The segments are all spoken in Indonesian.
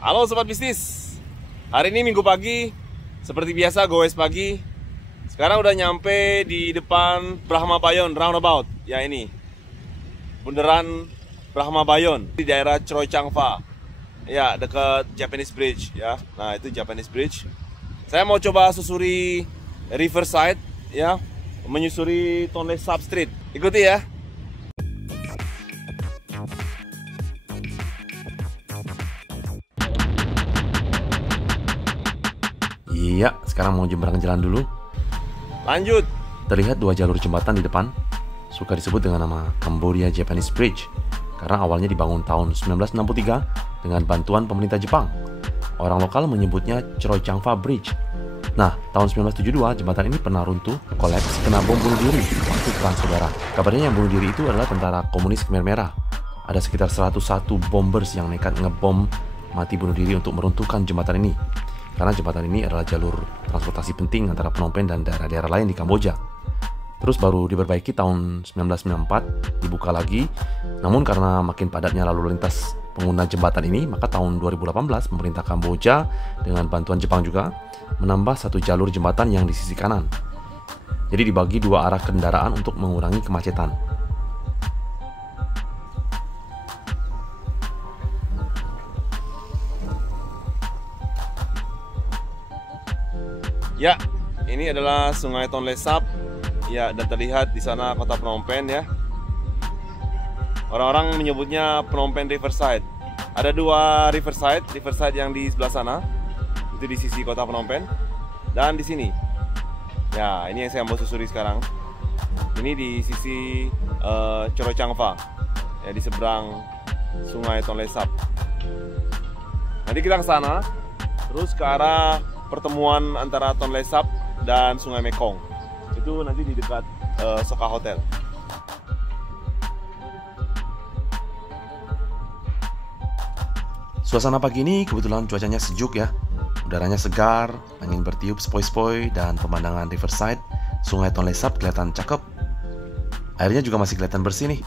Halo sobat bisnis. Hari ini Minggu pagi, seperti biasa goes pagi. Sekarang udah nyampe di depan Brahma Bayon roundabout. Ya ini, bundaran Brahma Bayon di daerah Choi Chang Fa. Ya, dekat Japanese Bridge ya. Nah, itu Japanese Bridge. Saya mau coba susuri Riverside ya, menyusuri Tonle Sap Street. Ikuti ya. Iya, sekarang mau jembrang jalan dulu. Lanjut. Terlihat dua jalur jembatan di depan. Suka disebut dengan nama Cambodia Japanese Bridge karena awalnya dibangun tahun 1963 dengan bantuan pemerintah Jepang. Orang lokal menyebutnya Choi Chang Fa Bridge. Nah, tahun 1972 jembatan ini pernah runtuh, kolaps, kena bom bunuh diri waktu perang saudara. Kabarnya yang bunuh diri itu adalah tentara komunis Khmer Merah. Ada sekitar 101 bombers yang nekat ngebom mati bunuh diri untuk meruntuhkan jembatan ini. Karena jembatan ini adalah jalur transportasi penting antara Phnom Penh dan daerah-daerah lain di Kamboja. Terus baru diperbaiki tahun 1994, dibuka lagi. Namun karena makin padatnya lalu lintas pengguna jembatan ini, maka tahun 2018 pemerintah Kamboja dengan bantuan Jepang juga menambah satu jalur jembatan yang di sisi kanan. Jadi dibagi dua arah kendaraan untuk mengurangi kemacetan. Ya, ini adalah Sungai Tonle Sap. Ya, dan terlihat di sana kota Phnom Penh ya. Orang-orang menyebutnya Phnom Penh Riverside. Ada dua Riverside yang di sebelah sana. Itu di sisi kota Phnom Penh. Dan di sini. Ya, ini yang saya mau susuri sekarang. Ini di sisi Choi Chang Fa. Ya, di seberang Sungai Tonle Sap. Nanti kita ke sana, terus ke arah pertemuan antara Tonle Sap dan Sungai Mekong. Itu nanti di dekat Soka Hotel. Suasana pagi ini kebetulan cuacanya sejuk ya. Udaranya segar, angin bertiup sepoi-sepoi, dan pemandangan Riverside, Sungai Tonle Sap kelihatan cakep. Airnya juga masih kelihatan bersih nih.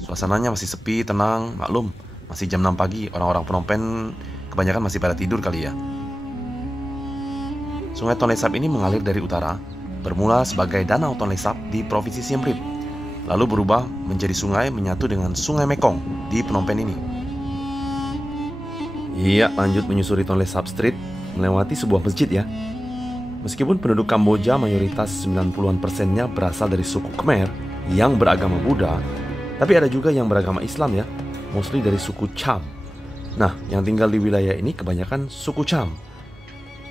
Suasananya masih sepi, tenang, maklum. Masih jam 6 pagi, orang-orang Phnom Penh kebanyakan masih pada tidur kali ya. Sungai Tonle Sap ini mengalir dari utara, bermula sebagai Danau Tonle Sap di Provinsi Siem Reap, lalu berubah menjadi sungai menyatu dengan Sungai Mekong di Phnom Penh ini. Iya, lanjut menyusuri Tonle Sap Street, melewati sebuah masjid ya. Meskipun penduduk Kamboja mayoritas 90%-nya berasal dari suku Khmer yang beragama Buddha, tapi ada juga yang beragama Islam ya, mostly dari suku Cham. Nah, yang tinggal di wilayah ini kebanyakan suku Cham.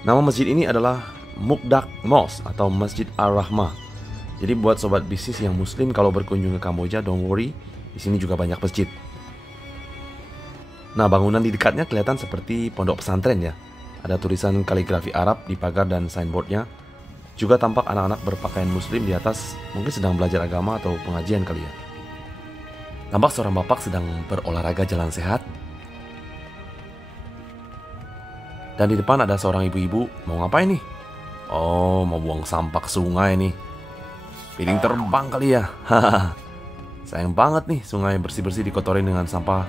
Nama masjid ini adalah Mukdak Mosque atau Masjid Ar-Rahmah. Jadi buat sobat bisnis yang muslim kalau berkunjung ke Kamboja, don't worry, di sini juga banyak masjid. Nah, bangunan di dekatnya kelihatan seperti pondok pesantren ya. Ada tulisan kaligrafi Arab di pagar dan signboardnya. Juga tampak anak-anak berpakaian muslim di atas, mungkin sedang belajar agama atau pengajian kali ya. Tampak seorang bapak sedang berolahraga jalan sehat. Dan di depan ada seorang ibu-ibu, mau ngapain nih? Oh, mau buang sampah ke sungai nih. Piring terbang kali ya. Sayang banget nih, sungai bersih-bersih dikotorin dengan sampah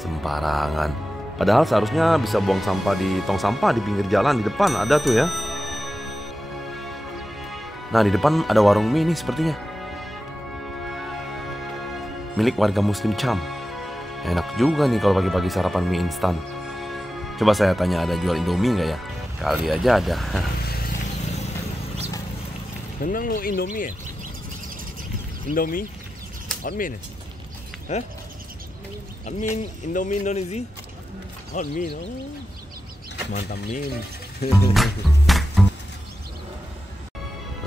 sembarangan. Padahal seharusnya bisa buang sampah di tong sampah di pinggir jalan di depan, ada tuh ya. Nah, di depan ada warung mie nih sepertinya. Milik warga muslim Cham. Enak juga nih kalau pagi-pagi sarapan mie instan. Coba saya tanya, ada jual Indomie nggak ya? Kali aja ada. Senang lo Indomie ya? Indomie? Hot Min ya? Hah? Hot Min, Indomie Indonesia? Hot Min, oh. Mantap Min.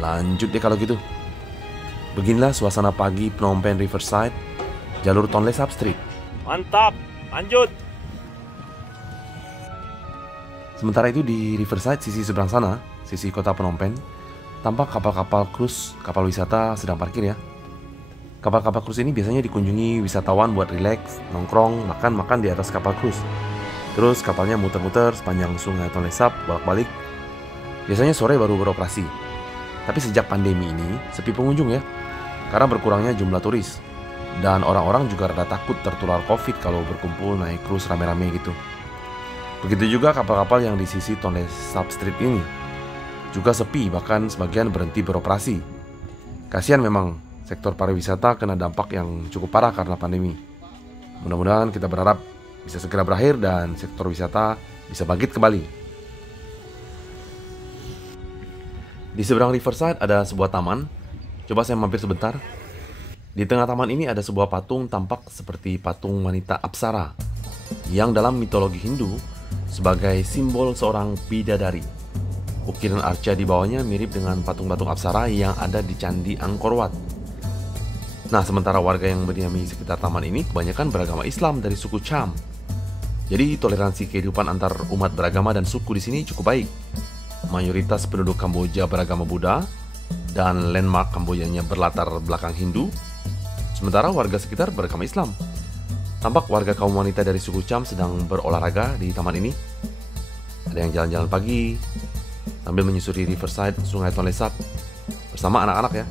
Lanjut deh kalau gitu. Beginilah suasana pagi Phnom Penh Riverside, jalur Tonle Sap Street. Mantap, lanjut. Sementara itu di Riverside sisi seberang sana, sisi kota Phnom Penh, tampak kapal-kapal cruise, kapal wisata sedang parkir ya. Kapal-kapal cruise ini biasanya dikunjungi wisatawan buat rileks, nongkrong, makan-makan di atas kapal cruise. Terus kapalnya muter-muter sepanjang Sungai Tonle Sap bolak-balik. Biasanya sore baru beroperasi. Tapi sejak pandemi ini sepi pengunjung ya, karena berkurangnya jumlah turis. Dan orang-orang juga rada takut tertular COVID kalau berkumpul naik cruise rame-rame gitu. Begitu juga kapal-kapal yang di sisi Tonle Sap Street ini juga sepi, bahkan sebagian berhenti beroperasi. Kasihan memang, sektor pariwisata kena dampak yang cukup parah karena pandemi. Mudah-mudahan kita berharap bisa segera berakhir dan sektor wisata bisa bangkit kembali. Di seberang Riverside ada sebuah taman. Coba saya mampir sebentar. Di tengah taman ini ada sebuah patung tampak seperti patung wanita Apsara yang dalam mitologi Hindu sebagai simbol seorang bidadari. Ukiran arca di bawahnya mirip dengan patung-patung Apsara yang ada di Candi Angkor Wat. Nah, sementara warga yang berdiami sekitar taman ini kebanyakan beragama Islam dari suku Cham. Jadi toleransi kehidupan antar umat beragama dan suku di sini cukup baik. Mayoritas penduduk Kamboja beragama Buddha dan landmark Kambojanya berlatar belakang Hindu. Sementara warga sekitar beragama Islam. Tampak warga kaum wanita dari suku Cham sedang berolahraga di taman ini. Ada yang jalan-jalan pagi sambil menyusuri Riverside, Sungai Tonle Sap bersama anak-anak ya.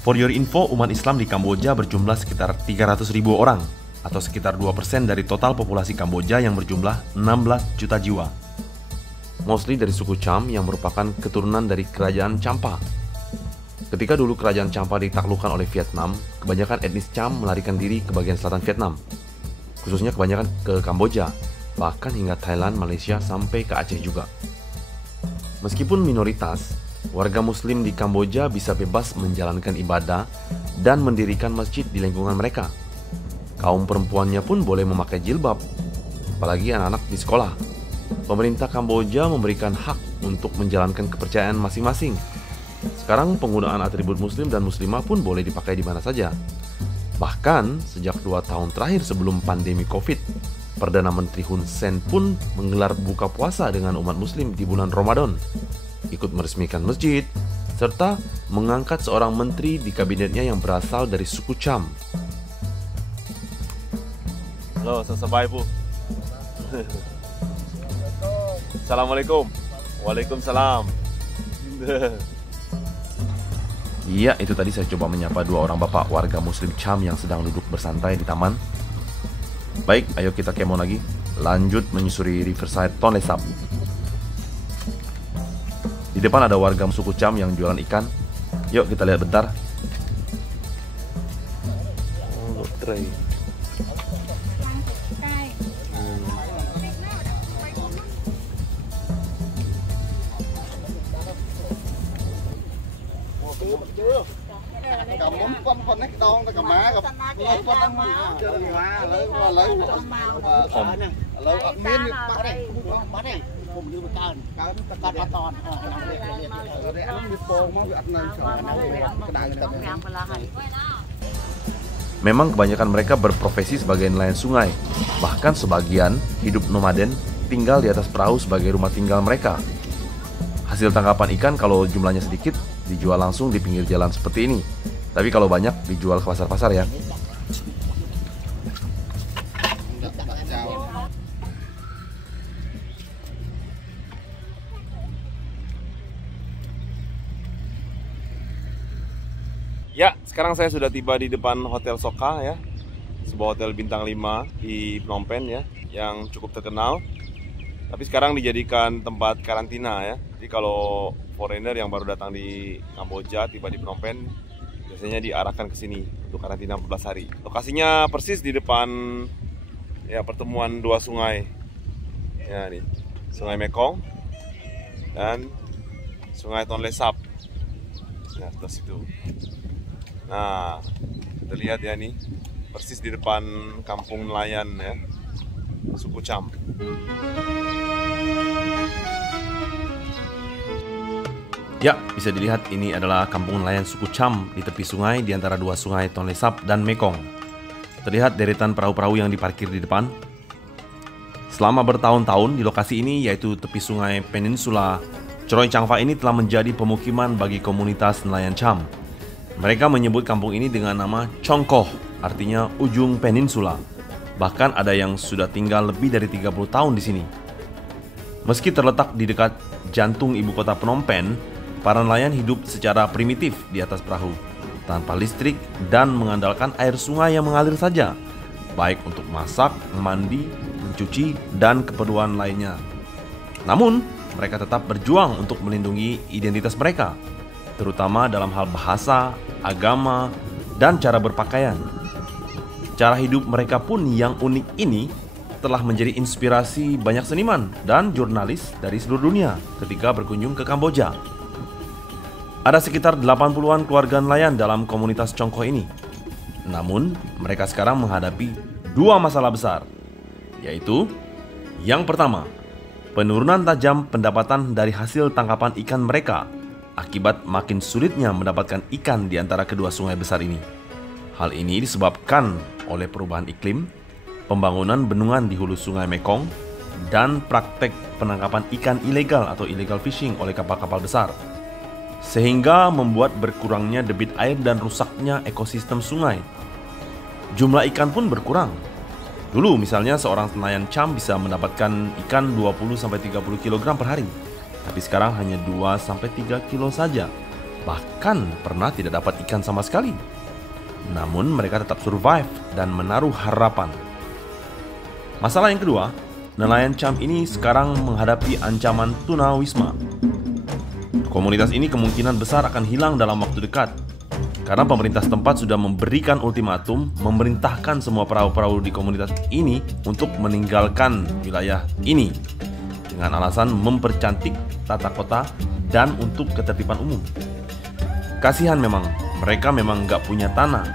For your info, umat Islam di Kamboja berjumlah sekitar 300.000 orang atau sekitar 2% dari total populasi Kamboja yang berjumlah 16 juta jiwa. Mostly dari suku Cham yang merupakan keturunan dari kerajaan Champa. Ketika dulu kerajaan Champa ditaklukkan oleh Vietnam, kebanyakan etnis Cham melarikan diri ke bagian selatan Vietnam. Khususnya kebanyakan ke Kamboja, bahkan hingga Thailand, Malaysia, sampai ke Aceh juga. Meskipun minoritas, warga muslim di Kamboja bisa bebas menjalankan ibadah dan mendirikan masjid di lingkungan mereka. Kaum perempuannya pun boleh memakai jilbab, apalagi anak-anak di sekolah. Pemerintah Kamboja memberikan hak untuk menjalankan kepercayaan masing-masing. Sekarang penggunaan atribut muslim dan muslimah pun boleh dipakai di mana saja. Bahkan sejak 2 tahun terakhir sebelum pandemi Covid, Perdana Menteri Hun Sen pun menggelar buka puasa dengan umat muslim di bulan Ramadan, ikut meresmikan masjid, serta mengangkat seorang menteri di kabinetnya yang berasal dari suku Cham. Halo, sasabay po. Assalamualaikum. Waalaikumsalam. Iya, itu tadi saya coba menyapa 2 orang bapak warga muslim Cham yang sedang duduk bersantai di taman. Baik, ayo kita kemo lagi. Lanjut menyusuri Riverside Tonle Sap. Di depan ada warga suku Cham yang jualan ikan. Yuk kita lihat bentar. Oh, tray. Memang kebanyakan mereka berprofesi sebagai nelayan sungai. Bahkan sebagian hidup nomaden, tinggal di atas perahu sebagai rumah tinggal mereka. Hasil tangkapan ikan kalau jumlahnya sedikit dijual langsung di pinggir jalan seperti ini. Tapi kalau banyak dijual ke pasar-pasar ya. Ya, sekarang saya sudah tiba di depan Hotel Soka ya. Sebuah hotel bintang 5 di Phnom Penh ya, yang cukup terkenal. Tapi sekarang dijadikan tempat karantina ya. Jadi kalau foreigner yang baru datang di Kamboja tiba di Phnom Penh, biasanya diarahkan ke sini untuk karantina 14 hari. Lokasinya persis di depan ya pertemuan 2 sungai. Ya nih, Sungai Mekong dan Sungai Tonle Sap. Nah, terus itu. Nah, kita lihat ya nih, persis di depan kampung nelayan ya, suku Cham. Ya, bisa dilihat ini adalah kampung nelayan suku Cham di tepi sungai di antara 2 sungai Tonle Sap dan Mekong. Terlihat deretan perahu-perahu yang diparkir di depan. Selama bertahun-tahun di lokasi ini, yaitu tepi sungai Peninsula Chroy Changfa ini telah menjadi pemukiman bagi komunitas nelayan Cham. Mereka menyebut kampung ini dengan nama Chongkoh, artinya ujung peninsula. Bahkan ada yang sudah tinggal lebih dari 30 tahun di sini. Meski terletak di dekat jantung ibu kota Phnom Penh, para nelayan hidup secara primitif di atas perahu, tanpa listrik dan mengandalkan air sungai yang mengalir saja, baik untuk masak, mandi, mencuci, dan keperluan lainnya. Namun, mereka tetap berjuang untuk melindungi identitas mereka, terutama dalam hal bahasa, agama, dan cara berpakaian. Cara hidup mereka pun yang unik ini telah menjadi inspirasi banyak seniman dan jurnalis dari seluruh dunia ketika berkunjung ke Kamboja. Ada sekitar 80-an keluarga nelayan dalam komunitas Congkoh ini. Namun, mereka sekarang menghadapi dua masalah besar, yaitu yang pertama, penurunan tajam pendapatan dari hasil tangkapan ikan mereka akibat makin sulitnya mendapatkan ikan di antara kedua sungai besar ini. Hal ini disebabkan oleh perubahan iklim, pembangunan bendungan di hulu sungai Mekong, dan praktek penangkapan ikan ilegal atau illegal fishing oleh kapal-kapal besar, sehingga membuat berkurangnya debit air dan rusaknya ekosistem sungai. Jumlah ikan pun berkurang. Dulu misalnya seorang nelayan Cham bisa mendapatkan ikan 20-30 kg per hari, tapi sekarang hanya 2-3 kilo saja. Bahkan pernah tidak dapat ikan sama sekali. Namun mereka tetap survive dan menaruh harapan. Masalah yang kedua, nelayan Cham ini sekarang menghadapi ancaman tunawisma. Komunitas ini kemungkinan besar akan hilang dalam waktu dekat, karena pemerintah setempat sudah memberikan ultimatum memerintahkan semua perahu-perahu di komunitas ini untuk meninggalkan wilayah ini dengan alasan mempercantik tata kota dan untuk ketertiban umum. Kasihan memang, mereka memang nggak punya tanah,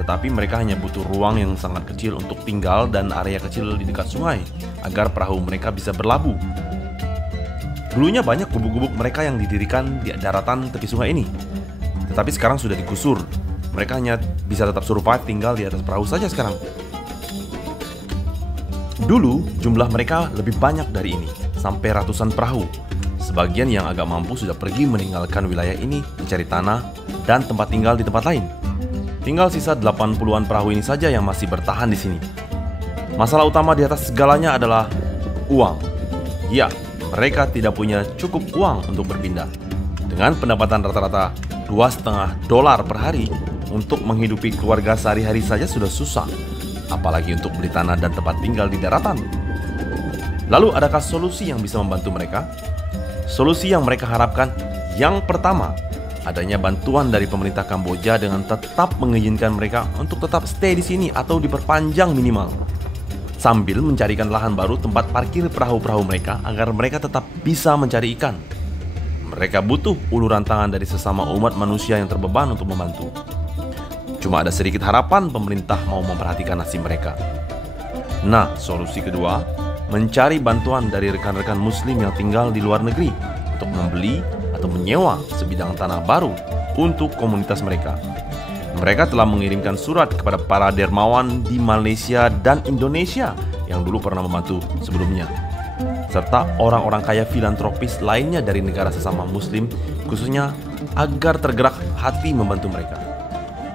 tetapi mereka hanya butuh ruang yang sangat kecil untuk tinggal dan area kecil di dekat sungai agar perahu mereka bisa berlabuh. Dulunya banyak gubuk-gubuk mereka yang didirikan di daratan tepi sungai ini, tetapi sekarang sudah digusur. Mereka hanya bisa tetap survive tinggal di atas perahu saja sekarang. Dulu jumlah mereka lebih banyak dari ini, sampai ratusan perahu. Sebagian yang agak mampu sudah pergi meninggalkan wilayah ini, mencari tanah dan tempat tinggal di tempat lain. Tinggal sisa 80-an perahu ini saja yang masih bertahan di sini. Masalah utama di atas segalanya adalah uang. Ya, mereka tidak punya cukup uang untuk berpindah. Dengan pendapatan rata-rata $2,5 per hari, untuk menghidupi keluarga sehari-hari saja sudah susah, apalagi untuk beli tanah dan tempat tinggal di daratan. Lalu adakah solusi yang bisa membantu mereka? Solusi yang mereka harapkan, yang pertama, adanya bantuan dari pemerintah Kamboja dengan tetap mengizinkan mereka untuk tetap stay di sini atau diperpanjang minimal, sambil mencarikan lahan baru tempat parkir perahu-perahu mereka agar mereka tetap bisa mencari ikan. Mereka butuh uluran tangan dari sesama umat manusia yang terbeban untuk membantu. Cuma ada sedikit harapan pemerintah mau memperhatikan nasib mereka. Nah, solusi kedua, mencari bantuan dari rekan-rekan muslim yang tinggal di luar negeri untuk membeli atau menyewa sebidang tanah baru untuk komunitas mereka. Mereka telah mengirimkan surat kepada para dermawan di Malaysia dan Indonesia yang dulu pernah membantu sebelumnya, serta orang-orang kaya filantropis lainnya dari negara sesama muslim, khususnya agar tergerak hati membantu mereka.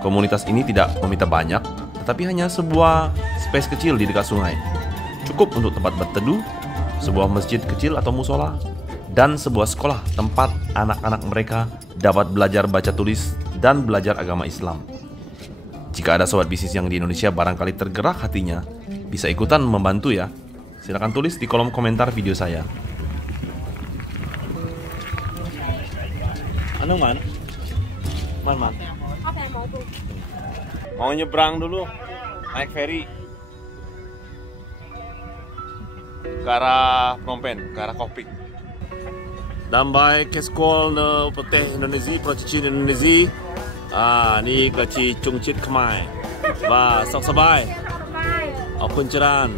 Komunitas ini tidak meminta banyak, tetapi hanya sebuah space kecil di dekat sungai. Cukup untuk tempat berteduh, sebuah masjid kecil atau musola, dan sebuah sekolah tempat anak-anak mereka dapat belajar baca tulis dan belajar agama Islam. Jika ada sobat bisnis yang di Indonesia barangkali tergerak hatinya, bisa ikutan membantu ya. Silakan tulis di kolom komentar video saya. Anu man? Mau nyebrang dulu, naik ferry ke arah Phnom Penh, ke arah Koh Pik. Dambai keskol ne peteh Indonesia, procicin Indonesia. Ni kaci cungcit kemai. Ba, sok sabai. Apun ceran.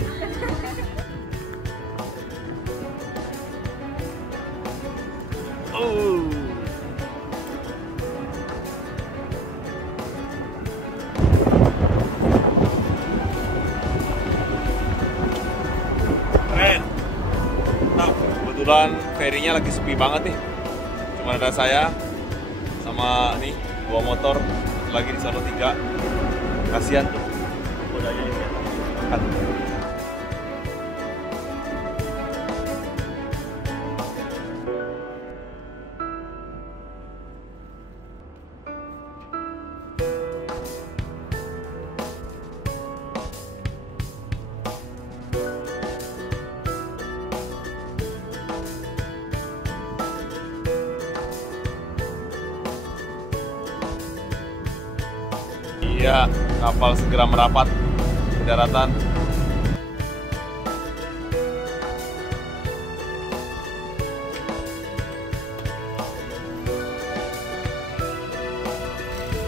Keren. Nah, kebetulan ferinya lagi sepi banget nih. Cuma ada saya sama nih 2 motor, lagi di sana 3. Kasihan tuh. Kodanya ini kan. Ya, kapal segera merapat ke daratan.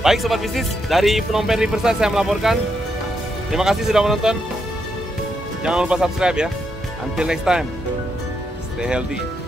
Baik sobat bisnis, dari Phnom Penh Riverside saya melaporkan. Terima kasih sudah menonton. Jangan lupa subscribe ya. Until next time, stay healthy.